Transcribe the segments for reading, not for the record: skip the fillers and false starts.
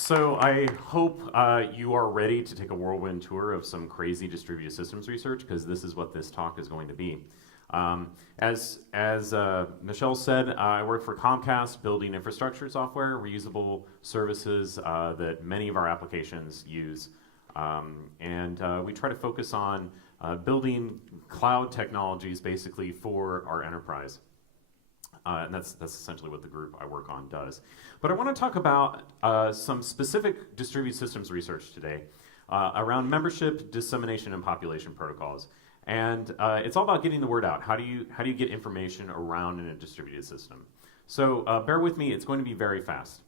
So I hope you are ready to take a whirlwind tour of some crazy distributed systems research, because this is what this talk is going to be. As Michelle said, I work for Comcast building infrastructure software, reusable services that many of our applications use. We try to focus on building cloud technologies basically for our enterprise. And that's essentially what the group I work on does. But I want to talk about some specific distributed systems research today around membership, dissemination, and population protocols. And it's all about getting the word out. How do you get information around in a distributed system? So bear with me, it's going to be very fast.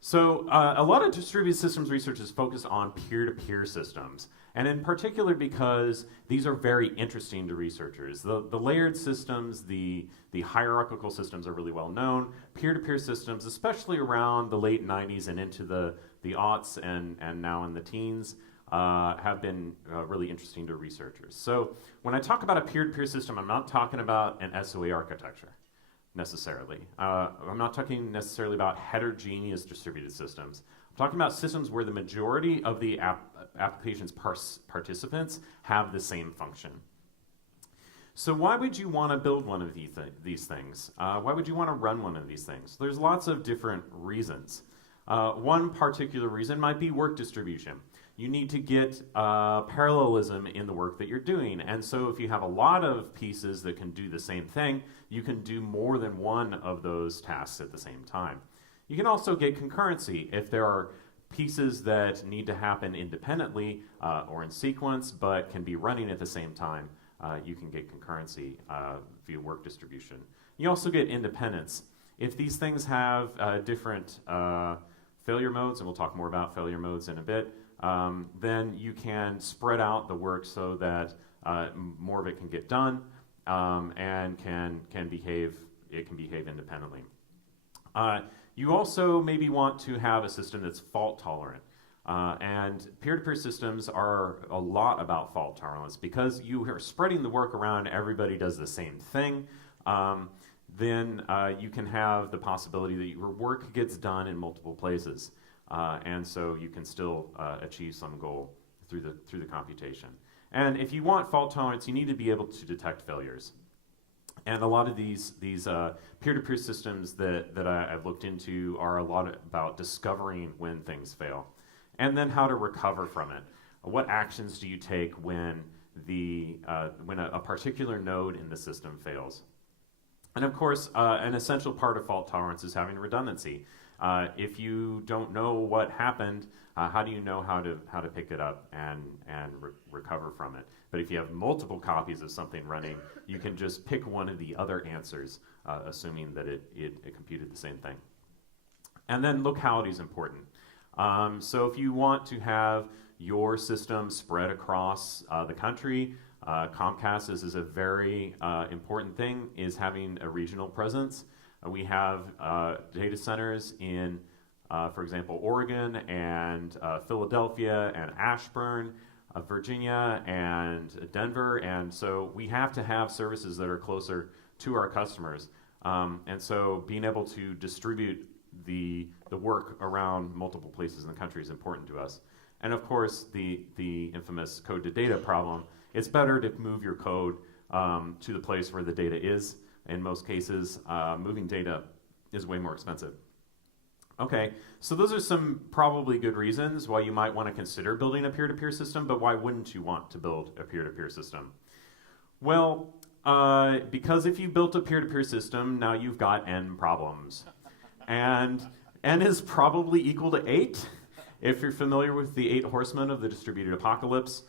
So a lot of distributed systems research is focused on peer-to-peer systems, and in particular because these are very interesting to researchers. The layered systems, the hierarchical systems are really well known. Peer-to-peer systems, especially around the late 90s and into the aughts and now in the teens, have been really interesting to researchers. So when I talk about a peer-to-peer system, I'm not talking about an SOA architecture necessarily. I'm not talking necessarily about heterogeneous distributed systems. I'm talking about systems where the majority of the application's participants have the same function. So why would you want to build one of these things? Why would you want to run one of these things? There's lots of different reasons. One particular reason might be work distribution. You need to get parallelism in the work that you're doing. And so if you have a lot of pieces that can do the same thing, you can do more than one of those tasks at the same time. You can also get concurrency. If there are pieces that need to happen independently or in sequence but can be running at the same time, you can get concurrency via work distribution. You also get independence. If these things have different failure modes, and we'll talk more about failure modes in a bit, then you can spread out the work so that more of it can get done and can behave independently. You also maybe want to have a system that's fault tolerant. And peer-to-peer systems are a lot about fault tolerance because you are spreading the work around, everybody does the same thing. Then you can have the possibility that your work gets done in multiple places. And so you can still achieve some goal through the computation. And if you want fault tolerance, you need to be able to detect failures. And a lot of these peer-to-peer systems that I've looked into are a lot about discovering when things fail, and then how to recover from it. What actions do you take when a particular node in the system fails? And of course, an essential part of fault tolerance is having redundancy. If you don't know what happened, how do you know how to pick it up and recover from it? But if you have multiple copies of something running, you can just pick one of the other answers, assuming that it computed the same thing. And then locality is important. So if you want to have your system spread across the country, Comcast, this is a very important thing, is having a regional presence. We have data centers in, for example, Oregon and Philadelphia and Ashburn, Virginia and Denver, and so we have to have services that are closer to our customers. And so being able to distribute the work around multiple places in the country is important to us. And of course, the infamous code to data problem. It's better to move your code to the place where the data is. In most cases, moving data is way more expensive. Okay, so those are some probably good reasons why you might want to consider building a peer-to-peer system, but why wouldn't you want to build a peer-to-peer system? Well, because if you built a peer-to-peer system, now you've got n problems. And n is probably equal to 8. If you're familiar with the 8 horsemen of the distributed apocalypse,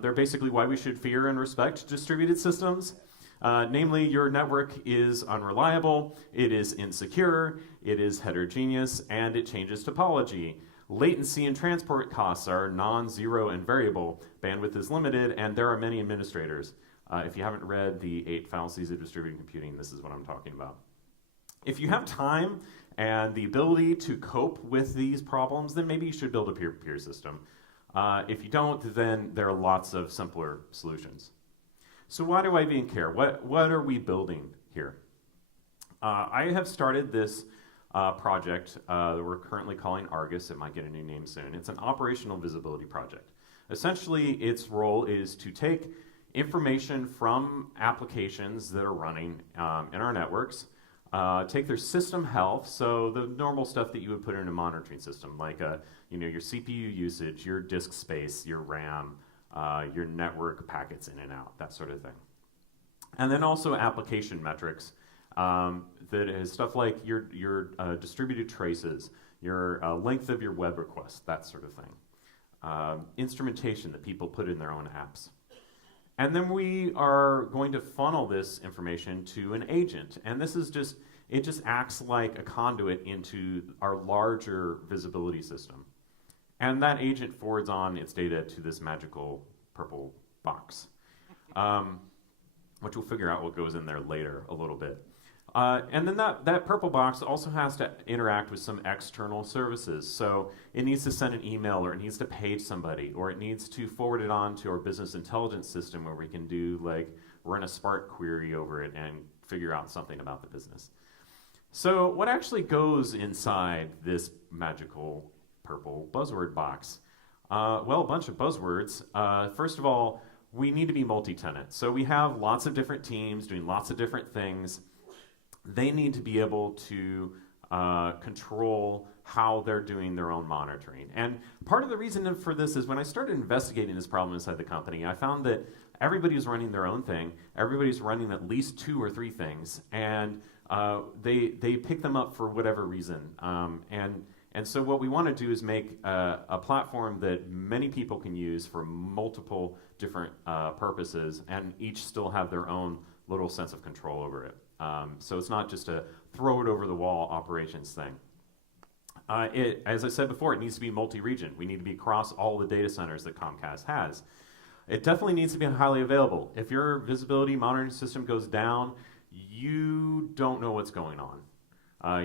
they're basically why we should fear and respect distributed systems. Namely, your network is unreliable, it is insecure, it is heterogeneous, and it changes topology. Latency and transport costs are non-zero and variable, bandwidth is limited, and there are many administrators. If you haven't read the 8 fallacies of distributed computing, this is what I'm talking about. If you have time and the ability to cope with these problems, then maybe you should build a peer-to-peer system. If you don't, then there are lots of simpler solutions. So why do I even care? What are we building here? I have started this project that we're currently calling Argos. It might get a new name soon. It's an operational visibility project. Essentially, its role is to take information from applications that are running in our networks, take their system health, so the normal stuff that you would put in a monitoring system, like your CPU usage, your disk space, your RAM, your network packets in and out, that sort of thing. And then also application metrics that is stuff like your distributed traces, your length of your web request, that sort of thing. Instrumentation that people put in their own apps. And then we are going to funnel this information to an agent. And this is it just acts like a conduit into our larger visibility system. And that agent forwards on its data to this magical purple box, which we'll figure out what goes in there later a little bit. And then that purple box also has to interact with some external services. So it needs to send an email, or it needs to page somebody, or it needs to forward it on to our business intelligence system where we can run a Spark query over it and figure out something about the business. So what actually goes inside this magical purple buzzword box? Well, a bunch of buzzwords. First of all, we need to be multi-tenant. So we have lots of different teams doing lots of different things. They need to be able to control how they're doing their own monitoring. And part of the reason for this is when I started investigating this problem inside the company, I found that everybody's running their own thing. Everybody's running at least 2 or 3 things, and they pick them up for whatever reason. And so what we want to do is make a platform that many people can use for multiple different purposes, and each still have their own little sense of control over it. So it's not just a throw it over the wall operations thing. As I said before, it needs to be multi-region. We need to be across all the data centers that Comcast has. It definitely needs to be highly available. If your visibility monitoring system goes down, you don't know what's going on.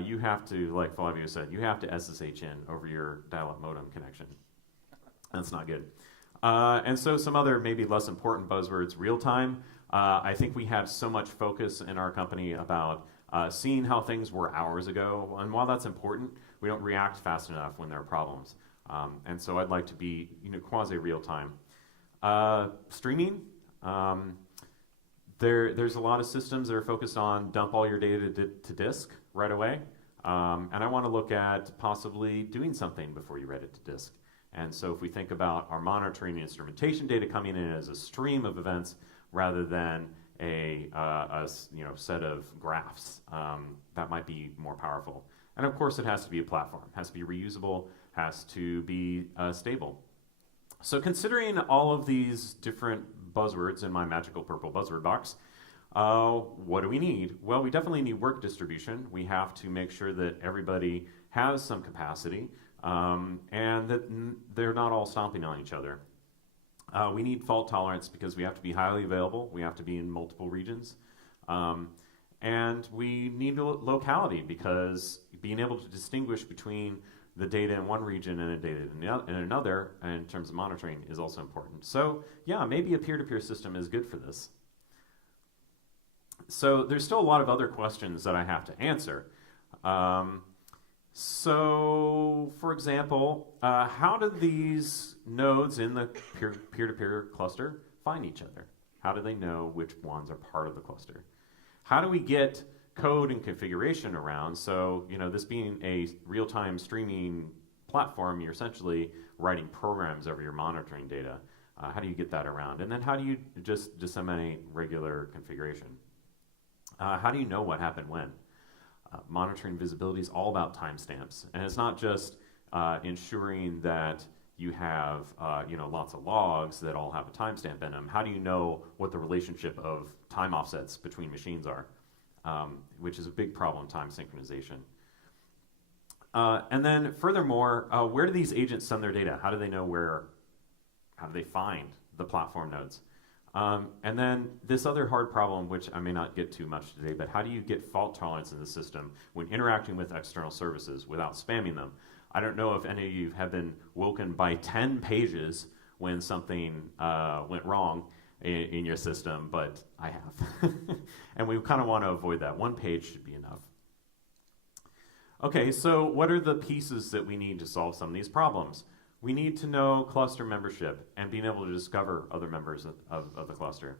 You have to, like Flavio said, you have to SSH in over your dial-up modem connection. That's not good. And so some other maybe less important buzzwords, real-time. I think we have so much focus in our company about seeing how things were hours ago. And while that's important, we don't react fast enough when there are problems. And so I'd like to be quasi-real-time. Streaming. There's a lot of systems that are focused on dump all your data to disk right away. And I want to look at possibly doing something before you write it to disk. And so if we think about our monitoring and instrumentation data coming in as a stream of events rather than a set of graphs, that might be more powerful. And of course, it has to be a platform. It has to be reusable, has to be stable. So considering all of these different buzzwords in my magical purple buzzword box, what do we need? Well, we definitely need work distribution. We have to make sure that everybody has some capacity and that they're not all stomping on each other. We need fault tolerance because we have to be highly available. We have to be in multiple regions. And we need locality because being able to distinguish between the data in one region and the data in another in terms of monitoring is also important. So yeah, maybe a peer-to-peer system is good for this. So there's still a lot of other questions that I have to answer. So for example, how do these nodes in the peer-to-peer cluster find each other? How do they know which ones are part of the cluster? How do we get code and configuration around? So, this being a real-time streaming platform, you're essentially writing programs over your monitoring data. How do you get that around? And then how do you just disseminate regular configuration? How do you know what happened when? Monitoring visibility is all about timestamps. And it's not just ensuring that you have lots of logs that all have a timestamp in them. How do you know what the relationship of time offsets between machines are? Which is a big problem, time synchronization. And then furthermore, where do these agents send their data? How do they know how do they find the platform nodes? And then this other hard problem, which I may not get too much today, but how do you get fault tolerance in the system when interacting with external services without spamming them? I don't know if any of you have been woken by 10 pages when something went wrong in your system, but I have. And we kind of want to avoid that. 1 page should be enough. Okay, so what are the pieces that we need to solve some of these problems? We need to know cluster membership and being able to discover other members of the cluster.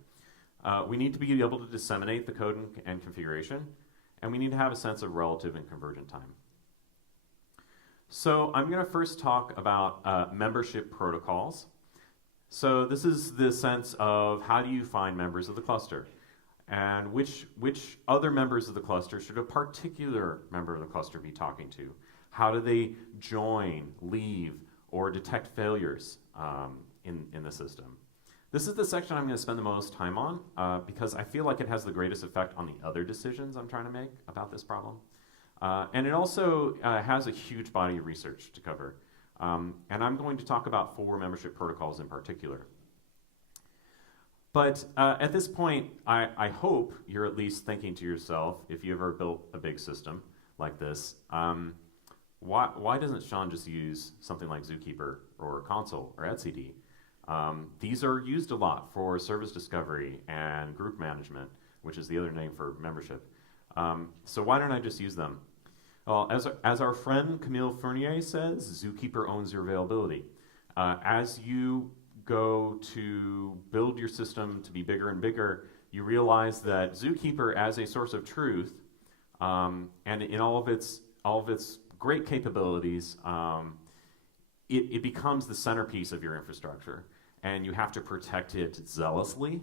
We need to be able to disseminate the code and configuration, and we need to have a sense of relative and convergent time. So I'm going to first talk about membership protocols. So this is the sense of how do you find members of the cluster, and which other members of the cluster should a particular member of the cluster be talking to? How do they join, leave, or detect failures in the system? This is the section I'm going to spend the most time on because I feel like it has the greatest effect on the other decisions I'm trying to make about this problem. And it also has a huge body of research to cover. And I'm going to talk about 4 membership protocols in particular. But at this point, I hope you're at least thinking to yourself, if you ever built a big system like this, why doesn't Sean just use something like Zookeeper or Console or etcd? These are used a lot for service discovery and group management, which is the other name for membership. So why don't I just use them? Well, as our friend Camille Fournier says, Zookeeper owns your availability. As you go to build your system to be bigger and bigger, you realize that Zookeeper as a source of truth, and in all of its great capabilities, it becomes the centerpiece of your infrastructure, and you have to protect it zealously.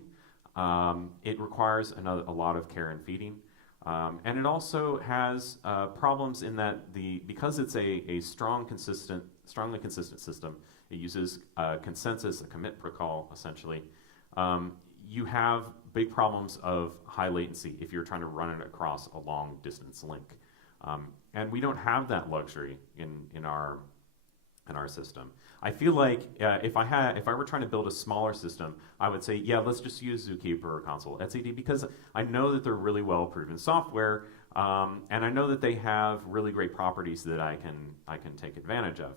It requires a lot of care and feeding. And it also has problems in that because it's a strongly consistent system, it uses consensus, a commit protocol, essentially. You have big problems of high latency if you're trying to run it across a long distance link. And we don't have that luxury in our system. I feel like if I were trying to build a smaller system, I would say, yeah, let's just use Zookeeper or Console etcd because I know that they're really well proven software, and I know that they have really great properties that I can take advantage of.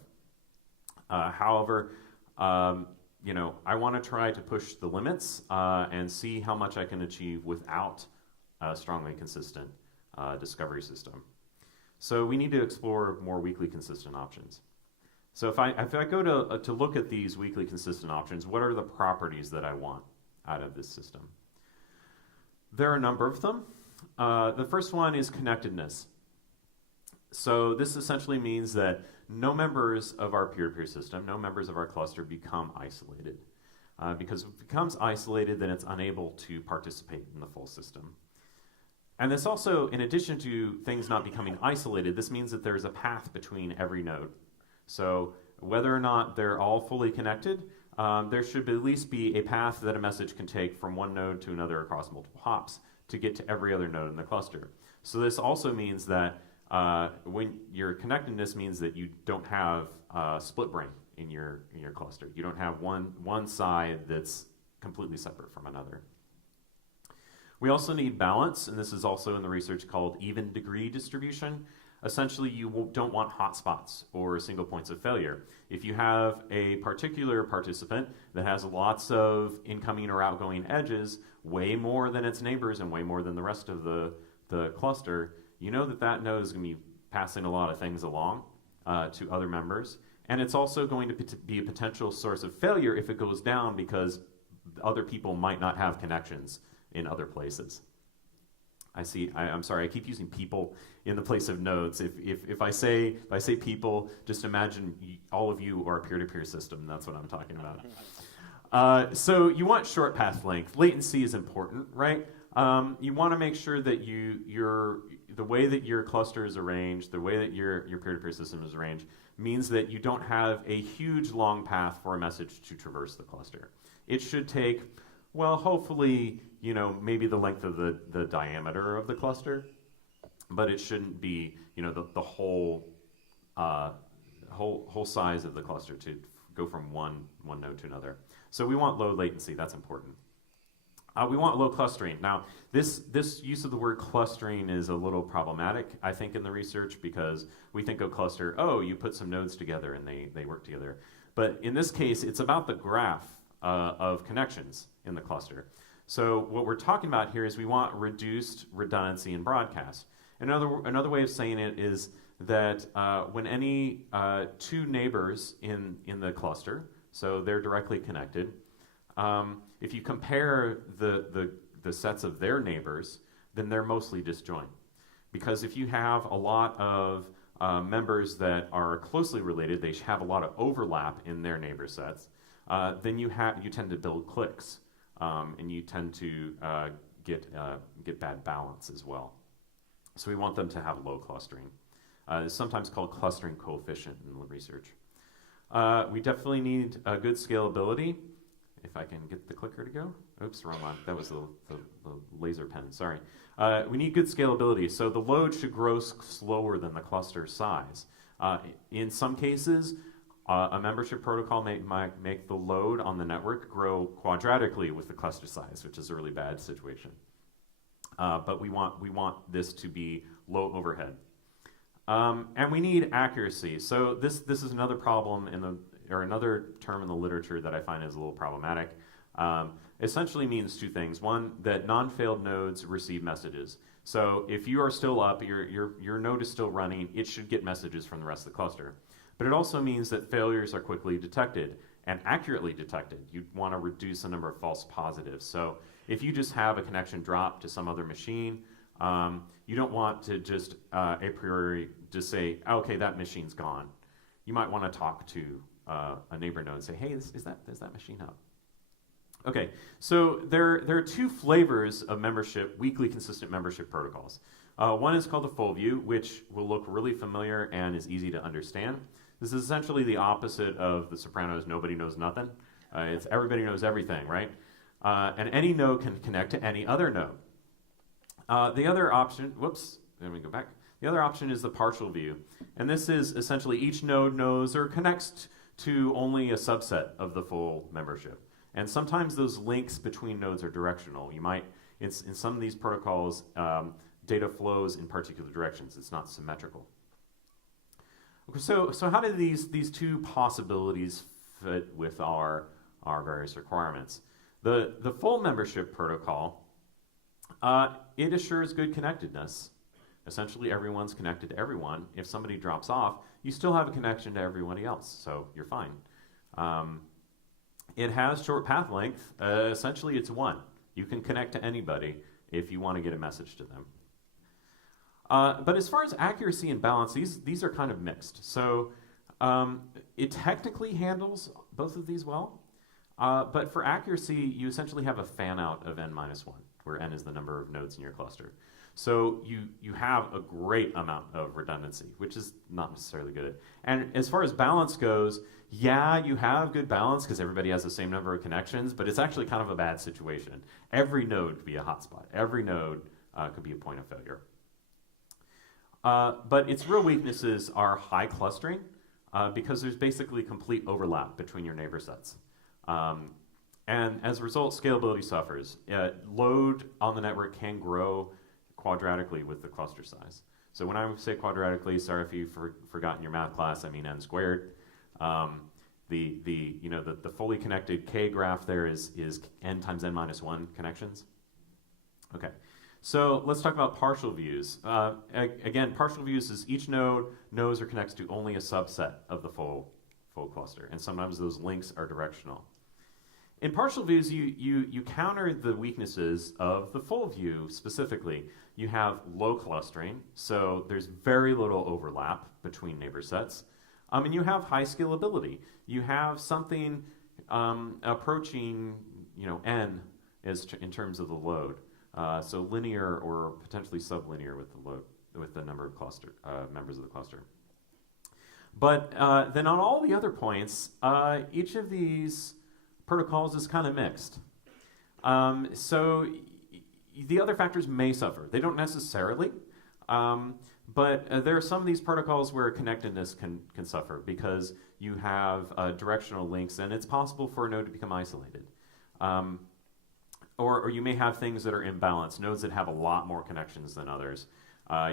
However, I want to try to push the limits and see how much I can achieve without a strongly consistent discovery system. So we need to explore more weakly consistent options. So if I go to look at these weakly consistent options, what are the properties that I want out of this system? There are a number of them. The first one is connectedness. So this essentially means that no members of our peer-to-peer system, no members of our cluster become isolated. Because if it becomes isolated, then it's unable to participate in the full system. And this also, in addition to things not becoming isolated, this means that there's a path between every node. So whether or not they're all fully connected, there should at least be a path that a message can take from one node to another across multiple hops to get to every other node in the cluster. So this also means that when your connectedness means that you don't have split brain in your cluster. You don't have one side that's completely separate from another. We also need balance, and this is also in the research called even degree distribution. Essentially, you don't want hotspots or single points of failure. If you have a particular participant that has lots of incoming or outgoing edges, way more than its neighbors and way more than the rest of the cluster, you know that node is going to be passing a lot of things along to other members. And it's also going to be a potential source of failure if it goes down because other people might not have connections in other places. I'm sorry, I keep using people in the place of nodes. If I say people, just imagine all of you are a peer-to-peer system. That's what I'm talking about. So you want short path length. Latency is important, right? You want to make sure that the way that your cluster is arranged, the way that your peer-to-peer system is arranged, means that you don't have a huge long path for a message to traverse the cluster. It should take, well, hopefully, maybe the length of the diameter of the cluster, but it shouldn't be, the whole size of the cluster to go from one node to another. So we want low latency. That's important. We want low clustering. Now, this use of the word clustering is a little problematic, I think, in the research because we think of cluster, you put some nodes together and they work together. But in this case, it's about the graph of connections in the cluster. So what we're talking about here is we want reduced redundancy in broadcast. Another way of saying it is that when any two neighbors in the cluster, so they're directly connected, if you compare the sets of their neighbors, then they're mostly disjoint. Because if you have a lot of members that are closely related, they have a lot of overlap in their neighbor sets, then you tend to build cliques, and you tend to get bad balance as well. So we want them to have low clustering. It's sometimes called clustering coefficient in research. We definitely need good scalability. If I can get the clicker to go. Oops, wrong one. That was the laser pen, sorry. We need good scalability. So the load should grow slower than the cluster size. In some cases, a membership protocol might make the load on the network grow quadratically with the cluster size, which is a really bad situation. But we want this to be low overhead. And we need accuracy. So this is another problem or another term in the literature that I find is a little problematic. Essentially means two things. One, that non-failed nodes receive messages. So if you are still up, your node is still running, it should get messages from the rest of the cluster. But it also means that failures are quickly detected and accurately detected. You want to reduce the number of false positives. So if you just have a connection drop to some other machine, you don't want to just a priori just say, okay, that machine's gone. You might want to talk to a neighbor node and say, hey, is that machine up? Okay, so there are two flavors of membership, weakly consistent membership protocols. One is called the full view, which will look really familiar and is easy to understand. This is essentially the opposite of the Sopranos, nobody knows nothing. It's everybody knows everything, right? And any node can connect to any other node. The other option, whoops, let me go back. The other option is the partial view. And this is essentially each node knows or connects to only a subset of the full membership. And sometimes those links between nodes are directional. You might, in some of these protocols, data flows in particular directions. It's not symmetrical. Okay, so how do these two possibilities fit with our various requirements? The full membership protocol, it assures good connectedness. Essentially, everyone's connected to everyone. If somebody drops off, you still have a connection to everybody else, so you're fine. It has short path length. Essentially, it's 1. You can connect to anybody if you want to get a message to them. But as far as accuracy and balance, these are kind of mixed. So it technically handles both of these well. But for accuracy, you essentially have a fan out of n-1, where n is the number of nodes in your cluster. So you have a great amount of redundancy, which is not necessarily good. And as far as balance goes, yeah, you have good balance because everybody has the same number of connections, but it's actually kind of a bad situation. Every node could be a hotspot. Every node could be a point of failure. But its real weaknesses are high clustering because there's basically complete overlap between your neighbor sets. And as a result, scalability suffers. Load on the network can grow quadratically with the cluster size. So when I say quadratically, sorry if you've forgotten your math class, I mean n squared. The fully connected K graph there is n times n-1 connections. Okay, so let's talk about partial views. Again, partial views is each node knows or connects to only a subset of the full cluster, and sometimes those links are directional. In partial views, you counter the weaknesses of the full view specifically. You have low clustering, so there's very little overlap between neighbor sets. And you have high scalability. You have something approaching n in terms of the load. So linear or potentially sublinear with the load, with the number of members of the cluster. But then on all the other points, each of these protocols is kind of mixed. So the other factors may suffer. They don't necessarily, but there are some of these protocols where connectedness can suffer because you have directional links and it's possible for a node to become isolated. Or you may have things that are imbalanced, nodes that have a lot more connections than others.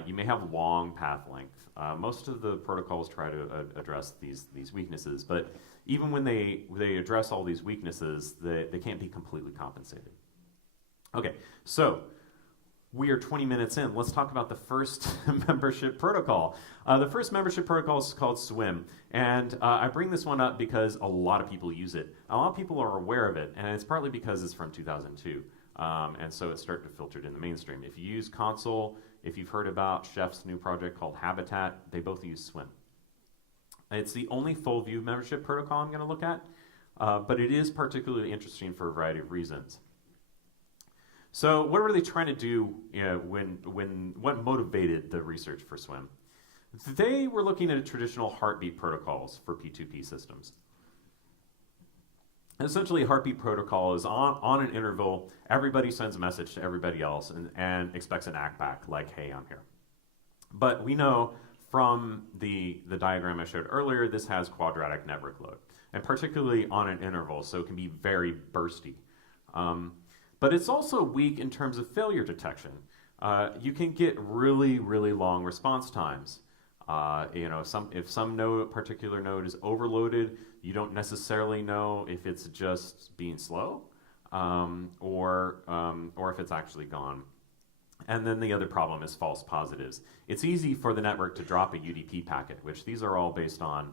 You may have long path length. Most of the protocols try to address these weaknesses, but even when they address all these weaknesses, they can't be completely compensated. Okay, so We are 20 minutes in. Let's talk about the first membership protocol. The first membership protocol is called SWIM, and I bring this one up because a lot of people use it. A lot of people are aware of it, and it's partly because it's from 2002, and so it's starting to filter in the mainstream. If you use Console, if you've heard about Chef's new project called Habitat, they both use SWIM. It's the only full view membership protocol I'm going to look at, but it is particularly interesting for a variety of reasons. So what were they trying to do what motivated the research for SWIM? They were looking at traditional heartbeat protocols for P2P systems. Essentially, a heartbeat protocol is on an interval, everybody sends a message to everybody else and expects an ACK back, like, hey, I'm here. But we know from the diagram I showed earlier, this has quadratic network load, and particularly on an interval, so it can be very bursty. But it's also weak in terms of failure detection. You can get really, really long response times. If some particular node is overloaded, you don't necessarily know if it's just being slow or if it's actually gone. And then the other problem is false positives. It's easy for the network to drop a UDP packet, which these are all based on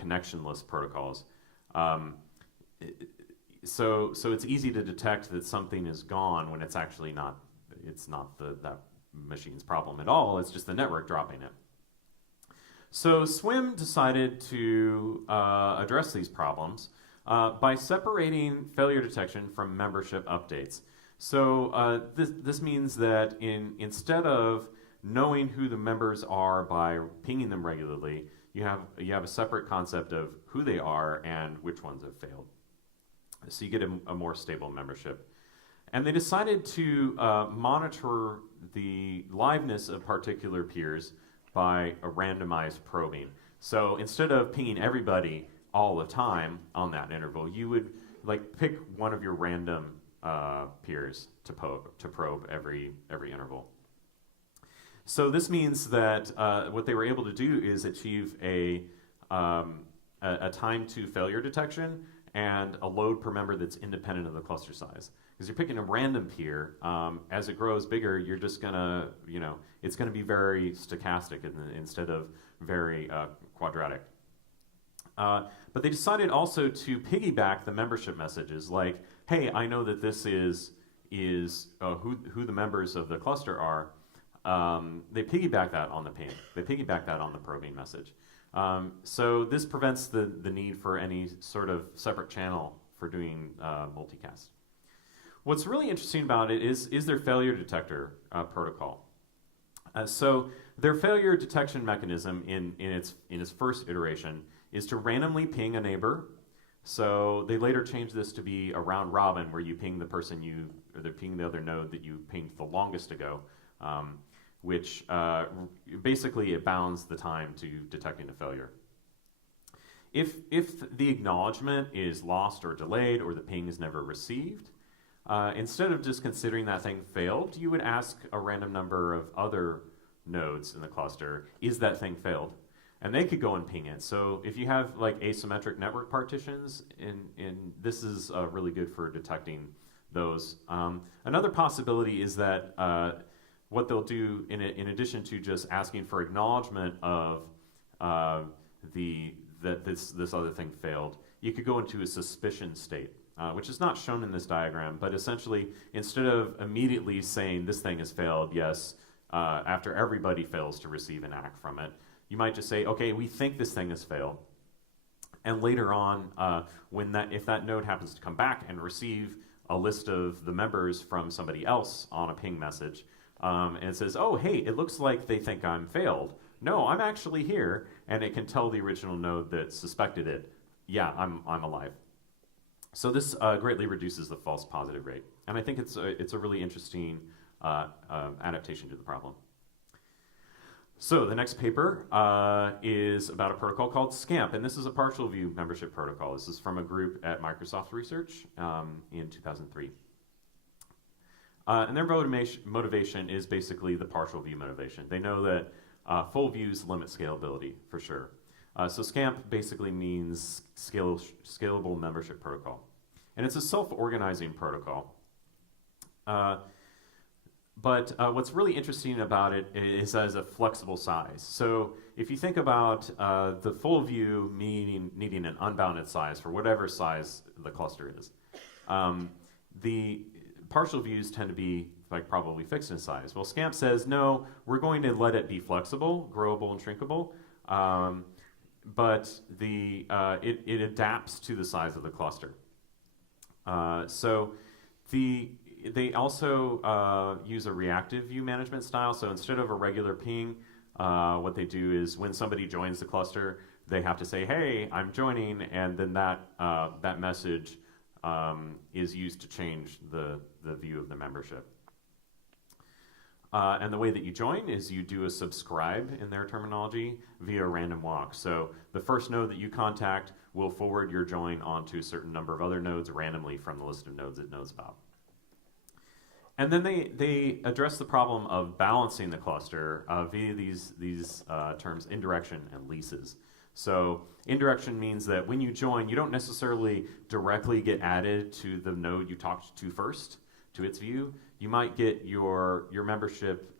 connectionless protocols. So it's easy to detect that something is gone when it's actually not. It's not that machine's problem at all. It's just the network dropping it. So SWIM decided to address these problems by separating failure detection from membership updates. So this means that instead of knowing who the members are by pinging them regularly, you have a separate concept of who they are and which ones have failed. So you get a more stable membership. And they decided to monitor the liveness of particular peers by a randomized probing. So instead of pinging everybody all the time on that interval, you would pick one of your random peers to probe every interval. So this means that what they were able to do is achieve a time to failure detection and a load per member that's independent of the cluster size. Because you're picking a random peer, as it grows bigger, you're just gonna, it's gonna be very stochastic instead of very quadratic. But they decided also to piggyback the membership messages, like, hey, I know that this is who the members of the cluster are. They piggyback that on the ping. They piggyback that on the probing message. So this prevents the need for any sort of separate channel for doing multicast. What's really interesting about it is their failure detector protocol. So their failure detection mechanism in its first iteration is to randomly ping a neighbor. So they later changed this to be a round robin, where you ping the person or ping the other node that you pinged the longest ago, which basically it bounds the time to detecting a failure. If the acknowledgement is lost or delayed, or the ping is never received, instead of just considering that thing failed, you would ask a random number of other nodes in the cluster, is that thing failed? And they could go and ping it. So if you have asymmetric network partitions, this is really good for detecting those. Another possibility is that what they'll do in addition to just asking for acknowledgement of that this other thing failed, you could go into a suspicion state, which is not shown in this diagram, but essentially instead of immediately saying this thing has failed, yes, after everybody fails to receive an ACK from it, you might just say, okay, we think this thing has failed. And later on, if that node happens to come back and receive a list of the members from somebody else on a ping message, and it says, oh, hey, it looks like they think I'm failed. No, I'm actually here. And it can tell the original node that suspected it, yeah, I'm alive. So this greatly reduces the false positive rate. And I think it's a really interesting adaptation to the problem. So the next paper is about a protocol called SCAMP, and this is a partial view membership protocol. This is from a group at Microsoft Research in 2003. And their motivation is basically the partial view motivation. They know that full views limit scalability, for sure. So SCAMP basically means scalable membership protocol. And it's a self-organizing protocol. But what's really interesting about it is as a flexible size. So if you think about the full view needing an unbounded size for whatever size the cluster is, the partial views tend to be like probably fixed in size. Well, SCAMP says, no, we're going to let it be flexible, growable, and shrinkable, but it adapts to the size of the cluster. They also use a reactive view management style. So instead of a regular ping, what they do is when somebody joins the cluster, they have to say, hey, I'm joining, and then that message is used to change the view of the membership. And the way that you join is you do a subscribe in their terminology via random walk. So the first node that you contact will forward your join onto a certain number of other nodes randomly from the list of nodes it knows about. And then they address the problem of balancing the cluster via these terms indirection and leases. So indirection means that when you join, you don't necessarily directly get added to the node you talked to first, to its view. You might get your membership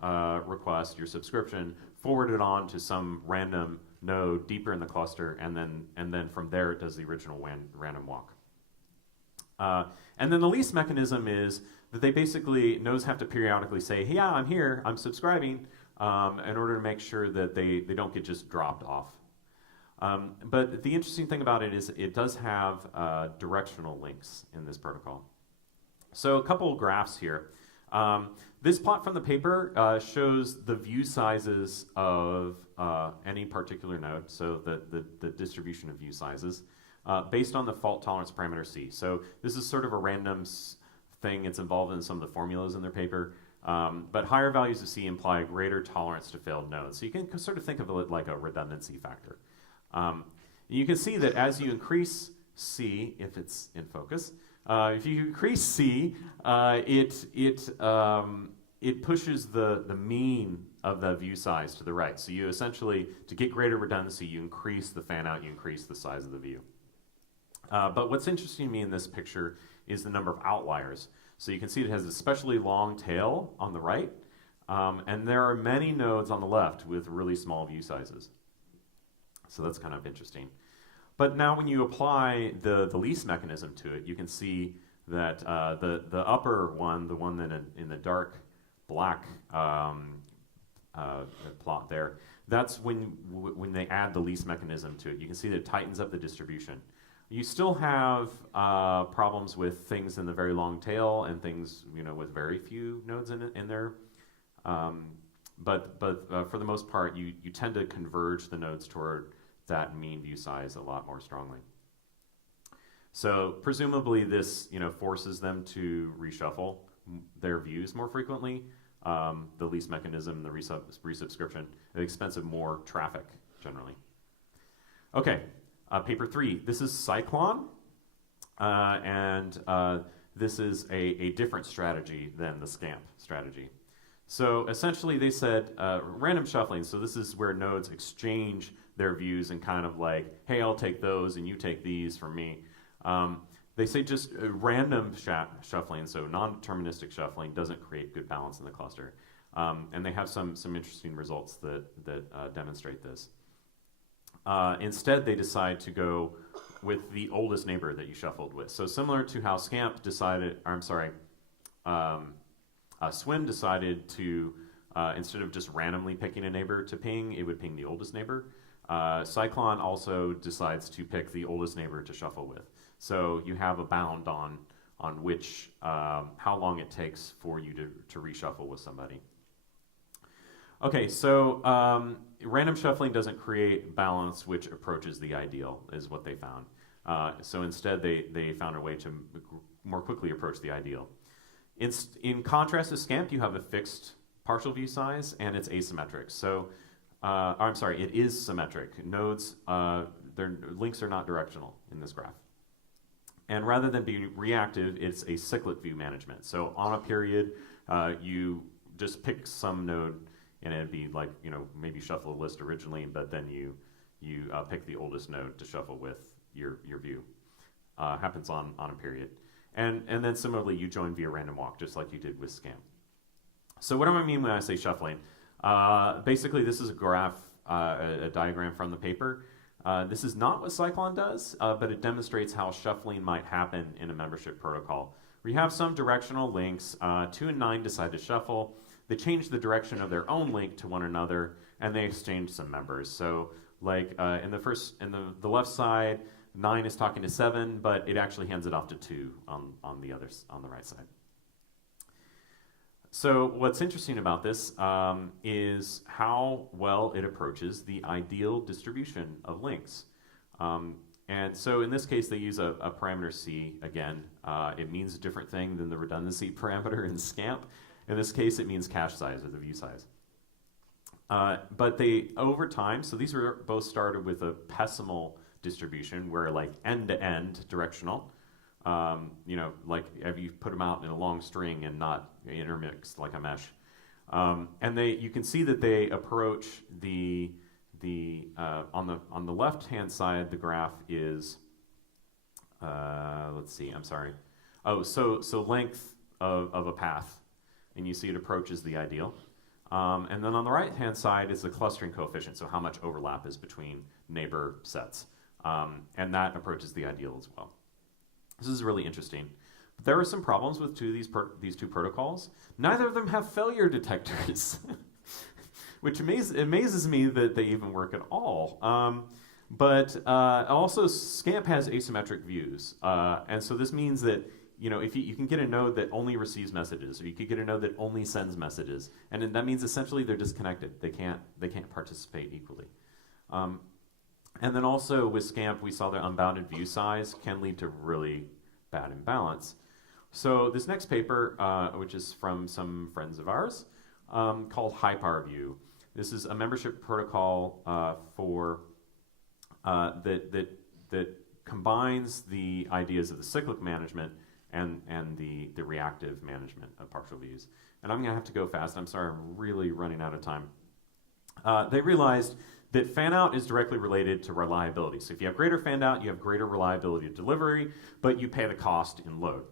request, your subscription, forwarded on to some random node deeper in the cluster, and then from there it does the original random walk. And then the lease mechanism is that they basically, nodes have to periodically say, hey, yeah, I'm here, I'm subscribing, in order to make sure that they don't get just dropped off. But the interesting thing about it is it does have directional links in this protocol. So a couple of graphs here. This plot from the paper shows the view sizes of any particular node, so the distribution of view sizes, based on the fault tolerance parameter C. So this is sort of a random thing. It's involved in some of the formulas in their paper. But higher values of C imply greater tolerance to failed nodes. So you can sort of think of it like a redundancy factor. You can see that as you increase C, if it's in focus, if you increase C, it pushes the mean of the view size to the right. So you essentially, to get greater redundancy, you increase the fan out, you increase the size of the view. But what's interesting to me in this picture is the number of outliers. So you can see it has a especially long tail on the right, and there are many nodes on the left with really small view sizes. So that's kind of interesting. But now when you apply the lease mechanism to it, you can see that the upper one, the one that in the dark black plot there, that's when they add the lease mechanism to it. You can see that it tightens up the distribution. You still have problems with things in the very long tail and things with very few nodes in there. But for the most part, you tend to converge the nodes toward that mean view size a lot more strongly. So presumably this forces them to reshuffle their views more frequently. The lease mechanism, the resubscription, at the expense of more traffic generally. Okay, paper 3. This is Cyclone, and this is a different strategy than the SCAMP strategy. So essentially they said random shuffling, so this is where nodes exchange their views and kind of like, hey, I'll take those and you take these from me. They say just random shuffling, so non-deterministic shuffling doesn't create good balance in the cluster. And they have some interesting results that demonstrate this. Instead, they decide to go with the oldest neighbor that you shuffled with. So similar to how SCAMP decided, Swim decided to, instead of just randomly picking a neighbor to ping, it would ping the oldest neighbor. Cyclone also decides to pick the oldest neighbor to shuffle with. So you have a bound on which, how long it takes for you to reshuffle with somebody. Okay, so random shuffling doesn't create balance which approaches the ideal, is what they found. So instead, they found a way to more quickly approach the ideal. In contrast to SCAMP, you have a fixed partial view size, and it's asymmetric. So, it is symmetric. Nodes, their links are not directional in this graph. And rather than being reactive, it's a cyclic view management. So on a period, you just pick some node, and it'd be like, maybe shuffle a list originally, but then you pick the oldest node to shuffle with your view. Happens on a period. And then similarly, you join via random walk, just like you did with SCAMP. So what do I mean when I say shuffling? Basically, this is a graph, a diagram from the paper. This is not what Cyclone does, but it demonstrates how shuffling might happen in a membership protocol. We have some directional links. 2 and 9 decide to shuffle. They change the direction of their own link to one another, and they exchange some members. So, like in the left side, 9 is talking to 7, but it actually hands it off to 2 on the right side. So what's interesting about this is how well it approaches the ideal distribution of links. And so in this case, they use a parameter C again. It means a different thing than the redundancy parameter in SCAMP. In this case, it means cache size or the view size. But they, over time, so these were both started with a pessimal distribution where like end-to-end directional, like if you put them out in a long string and not intermixed like a mesh. And you can see that they approach on the left-hand side, the graph is, let's see, I'm sorry. Oh, so length of a path, and you see it approaches the ideal. And then on the right-hand side is the clustering coefficient, so how much overlap is between neighbor sets. And that approaches the ideal as well. This is really interesting. But there are some problems with these two protocols. Neither of them have failure detectors, which amazes me that they even work at all. But also, SCAMP has asymmetric views. And so this means that if you can get a node that only receives messages, or you could get a node that only sends messages, and that means essentially they're disconnected. They can't participate equally. And then also with SCAMP, we saw the unbounded view size can lead to really bad imbalance. So this next paper, which is from some friends of ours, called HighPowerView. This is a membership protocol that combines the ideas of the cyclic management and the reactive management of partial views. And I'm going to have to go fast. I'm sorry, I'm really running out of time. They realized that fan-out is directly related to reliability. So if you have greater fan-out, you have greater reliability of delivery, but you pay the cost in load.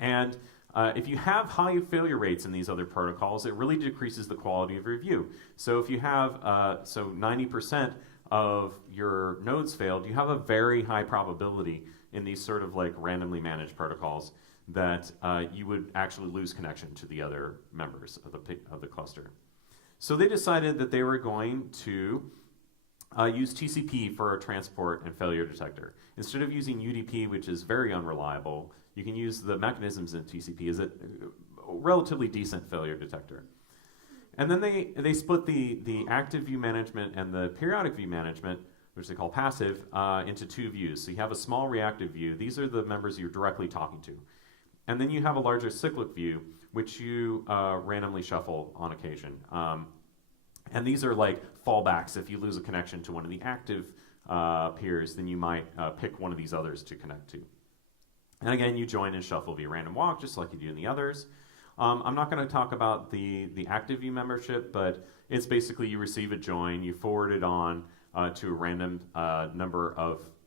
And if you have high failure rates in these other protocols, it really decreases the quality of your view. So if you have 90% of your nodes failed, you have a very high probability in these sort of like randomly managed protocols that you would actually lose connection to the other members of the cluster. So they decided that they were going to use TCP for a transport and failure detector. Instead of using UDP, which is very unreliable, you can use the mechanisms in TCP as a relatively decent failure detector. And then they split the active view management and the periodic view management, which they call passive, into 2 views. So you have a small reactive view. These are the members you're directly talking to. And then you have a larger cyclic view, which you randomly shuffle on occasion. And these are like fallbacks. If you lose a connection to one of the active peers, then you might pick one of these others to connect to. And again, you join and shuffle via random walk, just like you do in the others. I'm not going to talk about the active view membership, but it's basically you receive a join, you forward it on to a random number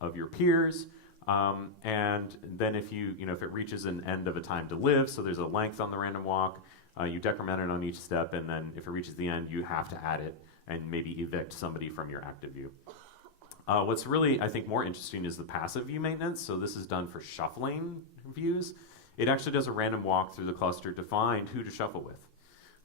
of your peers, and then if if it reaches an end of a time to live, so there's a length on the random walk, you decrement it on each step, and then if it reaches the end, you have to add it and maybe evict somebody from your active view. What's really, I think, more interesting is the passive view maintenance. So this is done for shuffling views. It actually does a random walk through the cluster to find who to shuffle with.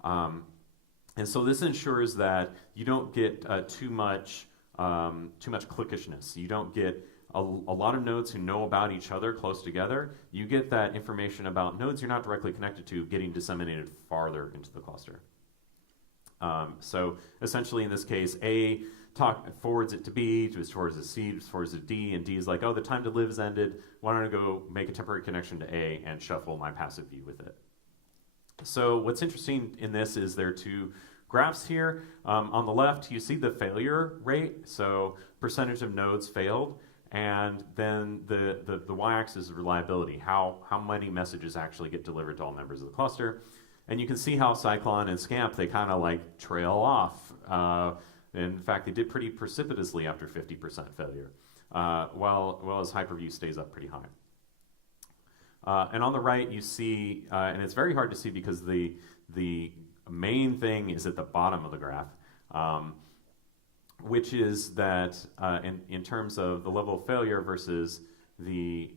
And so this ensures that you don't get too much cliquishness. You don't get a lot of nodes who know about each other close together. You get that information about nodes you're not directly connected to getting disseminated farther into the cluster. So essentially in this case, A forwards it to B, which forwards it to C, which forwards it to D, and D is like, oh, the time to live has ended. Why don't I go make a temporary connection to A and shuffle my passive view with it? So what's interesting in this is there are 2 graphs here. On the left, you see the failure rate, so percentage of nodes failed, and then the y-axis is reliability, how many messages actually get delivered to all members of the cluster. And you can see how Cyclone and SCAMP, they kind of like trail off. In fact, they did pretty precipitously after 50% failure, while as Hyper-V stays up pretty high. And on the right, you see, and it's very hard to see because the main thing is at the bottom of the graph, which is that in terms of the level of failure versus the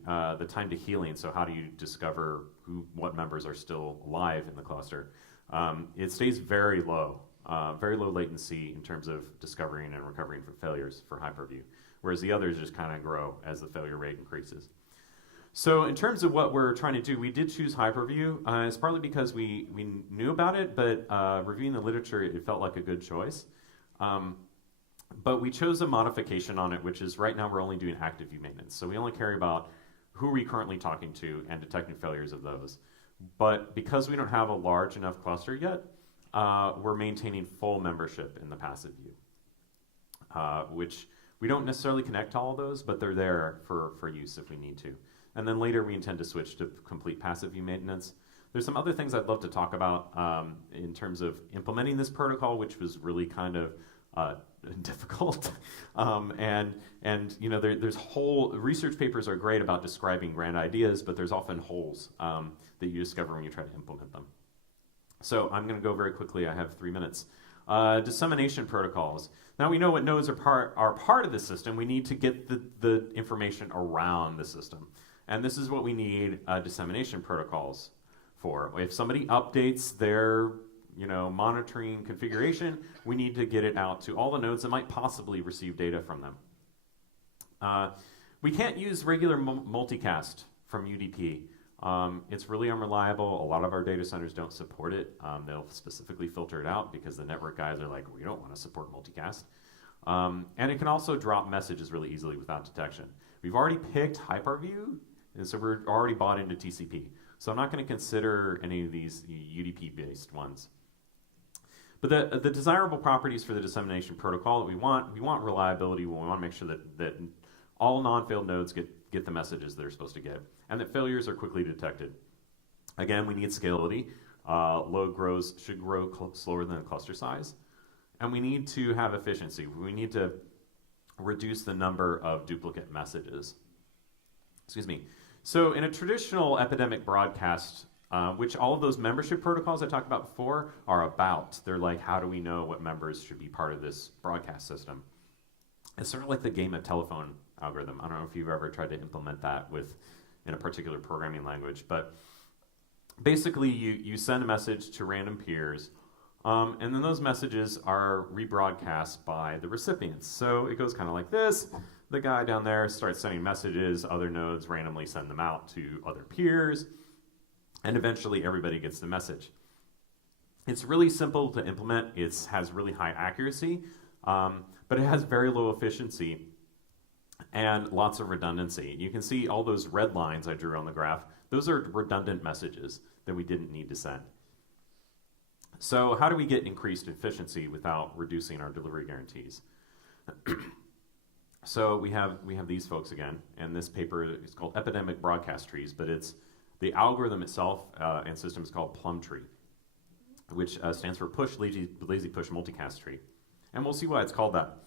time to healing. So how do you discover what members are still alive in the cluster? It stays very low latency in terms of discovering and recovering from failures for Hyper-V, whereas the others just kind of grow as the failure rate increases. So in terms of what we're trying to do, we did choose Hyper-V. It's partly because we knew about it, but reviewing the literature, it felt like a good choice. But we chose a modification on it, which is right now we're only doing active view maintenance. So we only care about who are we currently talking to and detecting failures of those. But because we don't have a large enough cluster yet, we're maintaining full membership in the passive view, which we don't necessarily connect to all of those, but they're there for use if we need to. And then later we intend to switch to complete passive view maintenance. There's some other things I'd love to talk about in terms of implementing this protocol, which was really kind of difficult. And you know, there's whole research papers are great about describing grand ideas, but there's often holes that you discover when you try to implement them. So I'm going to go very quickly. I have 3 minutes. Dissemination protocols. Now we know what nodes are part of the system. We need to get the information around the system. And this is what we need dissemination protocols for. If somebody updates their monitoring configuration, we need to get it out to all the nodes that might possibly receive data from them. We can't use regular multicast from UDP. It's really unreliable. A lot of our data centers don't support it. They'll specifically filter it out because the network guys are like, we don't want to support multicast. And it can also drop messages really easily without detection. We've already picked Hyper-V, and so we're already bought into TCP. So I'm not going to consider any of these UDP-based ones. But the desirable properties for the dissemination protocol that we want reliability. We want to make sure that all non-failed nodes get the messages they're supposed to get, and that failures are quickly detected. Again, we need scalability. Load should grow slower than the cluster size. And we need to have efficiency. We need to reduce the number of duplicate messages. Excuse me. So in a traditional epidemic broadcast, which all of those membership protocols I talked about before are about, they're like, how do we know what members should be part of this broadcast system? It's sort of like the game of telephone algorithm. I don't know if you've ever tried to implement that in a particular programming language, but basically you send a message to random peers, and then those messages are rebroadcast by the recipients. So it goes kind of like this. The guy down there starts sending messages, other nodes randomly send them out to other peers, and eventually everybody gets the message. It's really simple to implement. It has really high accuracy, but it has very low efficiency and lots of redundancy. You can see all those red lines I drew on the graph. Those are redundant messages that we didn't need to send. So how do we get increased efficiency without reducing our delivery guarantees? So we have these folks again, and this paper is called Epidemic Broadcast Trees, but it's the algorithm itself and system is called Plumtree, which stands for Lazy Push Multicast Tree. And we'll see why it's called that.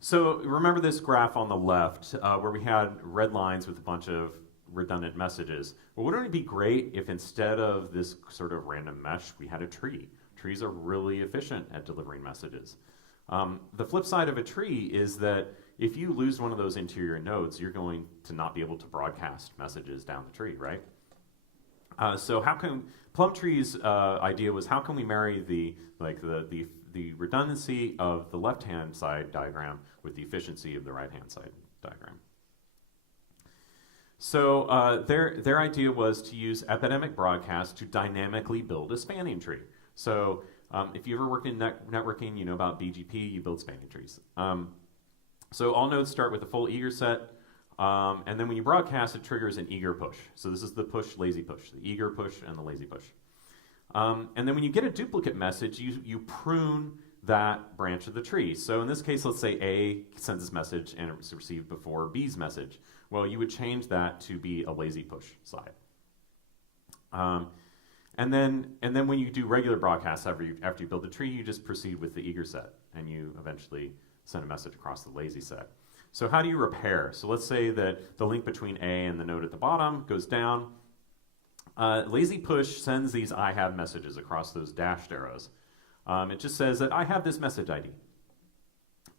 So remember this graph on the left where we had red lines with a bunch of redundant messages. Well, wouldn't it be great if instead of this sort of random mesh, we had a tree? Trees are really efficient at delivering messages. The flip side of a tree is that if you lose one of those interior nodes, you're going to not be able to broadcast messages down the tree, right? So how can Plumtree's idea was how can we marry the redundancy of the left-hand side diagram with the efficiency of the right-hand side diagram? So their idea was to use epidemic broadcast to dynamically build a spanning tree. So if you ever worked in networking, you know about BGP, you build spanning trees. So all nodes start with a full eager set, and then when you broadcast, it triggers an eager push. So this is the push, lazy push, the eager push and the lazy push. And then when you get a duplicate message, you prune that branch of the tree. So in this case, let's say A sends this message and it's received before B's message. Well, you would change that to be a lazy push slide. And then when you do regular broadcasts after you build the tree, you just proceed with the eager set, and you eventually send a message across the lazy set. So how do you repair? So let's say that the link between A and the node at the bottom goes down. Lazy push sends these I have messages across those dashed arrows. It just says that I have this message ID.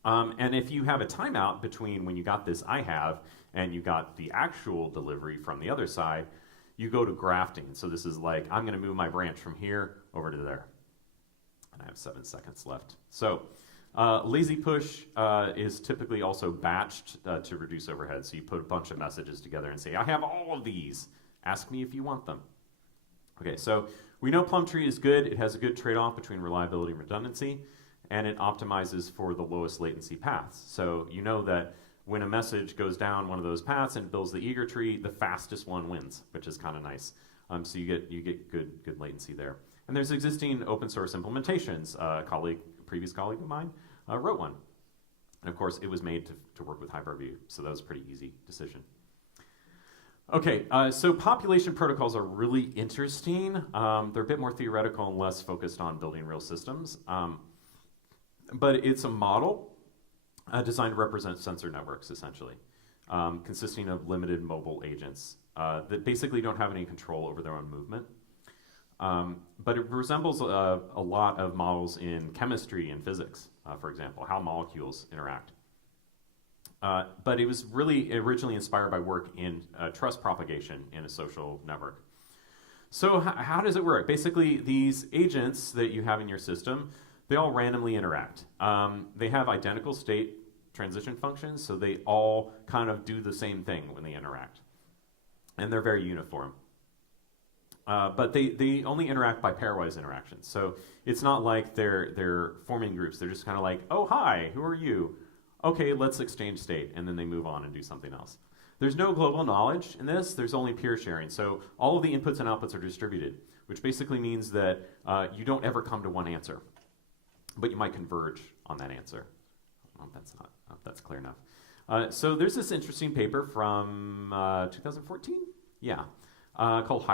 And if you have a timeout between when you got this I have and you got the actual delivery from the other side, you go to grafting. So this is like, I'm going to move my branch from here over to there. And I have 7 seconds left. So lazy push is typically also batched to reduce overhead. So you put a bunch of messages together and say, I have all of these. Ask me if you want them. Okay, so we know Plumtree is good. It has a good trade-off between reliability and redundancy, and it optimizes for the lowest latency paths. So you know that when a message goes down one of those paths and builds the eager tree, the fastest one wins, which is kind of nice. So you get good latency there. And there's existing open source implementations. A previous colleague of mine wrote one. And of course, it was made to work with Hyper-V, so that was a pretty easy decision. Okay, so population protocols are really interesting. They're a bit more theoretical and less focused on building real systems. But it's a model designed to represent sensor networks, essentially, consisting of limited mobile agents that basically don't have any control over their own movement. But it resembles a lot of models in chemistry and physics, for example, how molecules interact. But it was really originally inspired by work in trust propagation in a social network. So how does it work? Basically, these agents that you have in your system, they all randomly interact. They have identical state transition functions, so they all kind of do the same thing when they interact. And they're very uniform. But they only interact by pairwise interactions. So it's not like they're forming groups. They're just kind of like, oh, hi, who are you? Okay, let's exchange state, and then they move on and do something else. There's no global knowledge in this. There's only peer sharing. So all of the inputs and outputs are distributed, which basically means that you don't ever come to one answer, but you might converge on that answer. I hope that's clear enough. So there's this interesting paper from 2014, called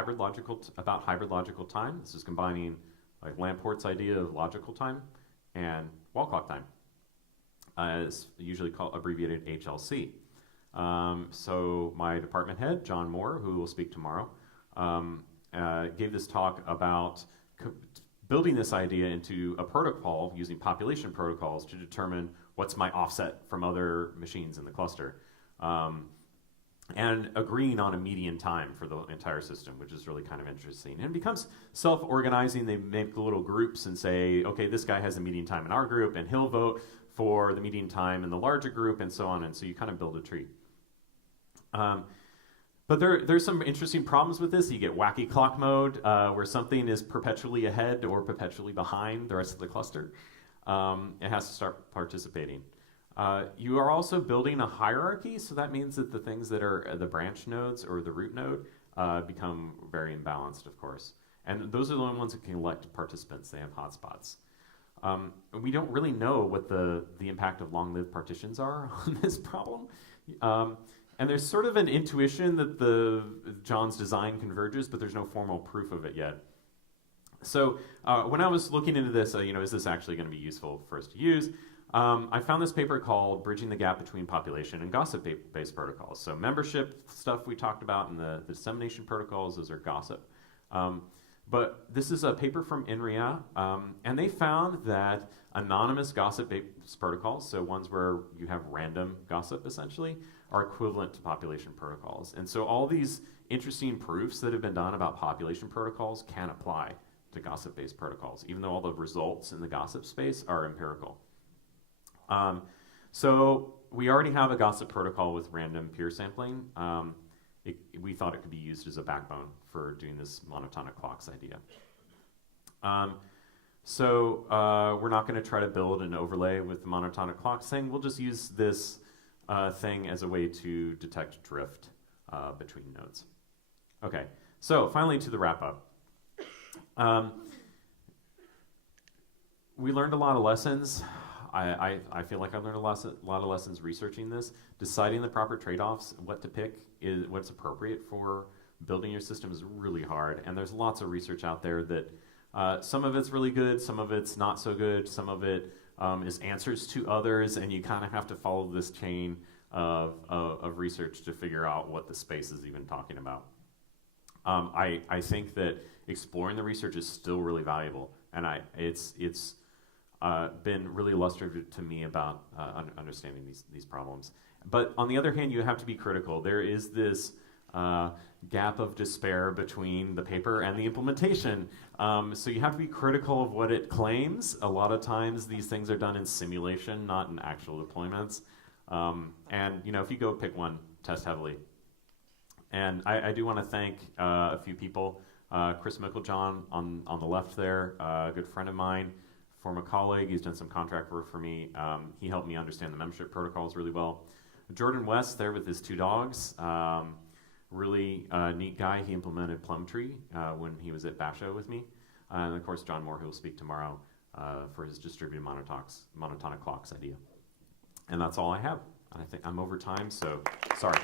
about hybrid logical time. This is combining like Lamport's idea of logical time and wall clock time. It's usually abbreviated HLC. So my department head, John Moore, who will speak tomorrow, gave this talk about building this idea into a protocol using population protocols to determine what's my offset from other machines in the cluster. And agreeing on a median time for the entire system, which is really kind of interesting. And it becomes self-organizing. They make little groups and say, okay, this guy has a median time in our group, and he'll vote for the median time in the larger group, and so on. And so you kind of build a tree. But there's some interesting problems with this. You get wacky clock mode, where something is perpetually ahead or perpetually behind the rest of the cluster. It has to start participating. You are also building a hierarchy, so that means that the things that are the branch nodes or the root node become very imbalanced, of course. And those are the only ones that can elect participants. They have hotspots. We don't really know what the impact of long-lived partitions are on this problem. And there's sort of an intuition that John's design converges, but there's no formal proof of it yet. So when I was looking into this, is this actually going to be useful for us to use? I found this paper called Bridging the Gap Between Population and Gossip-Based Protocols. So membership stuff we talked about in the dissemination protocols, those are gossip. But this is a paper from INRIA, and they found that anonymous gossip-based protocols, so ones where you have random gossip essentially, are equivalent to population protocols. And so all these interesting proofs that have been done about population protocols can apply to gossip-based protocols, even though all the results in the gossip space are empirical. So we already have a gossip protocol with random peer sampling. We thought it could be used as a backbone for doing this monotonic clocks idea. So we're not going to try to build an overlay with the monotonic clocks thing. We'll just use this thing as a way to detect drift between nodes. Okay, so finally to the wrap-up. We learned a lot of lessons. I feel like I've learned a lot of lessons researching this. Deciding the proper trade-offs, what to pick, is what's appropriate for building your system is really hard. And there's lots of research out there that some of it's really good, some of it's not so good, some of it is answers to others, and you kind of have to follow this chain of research to figure out what the space is even talking about. I think that exploring the research is still really valuable, and it's been really illustrative to me about understanding these problems. But on the other hand, you have to be critical. There is this gap of despair between the paper and the implementation. So you have to be critical of what it claims. A lot of times these things are done in simulation, not in actual deployments. And if you go pick one, test heavily. And I do want to thank a few people. Chris Micklejohn on the left there, a good friend of mine, former colleague. He's done some contract work for me. He helped me understand the membership protocols really well. Jordan West there with his two dogs. Really neat guy. He implemented Plumtree when he was at Basho with me. And of course, John Moore, who will speak tomorrow for his distributed monotonic clocks idea. And that's all I have. And I think I'm over time, so sorry.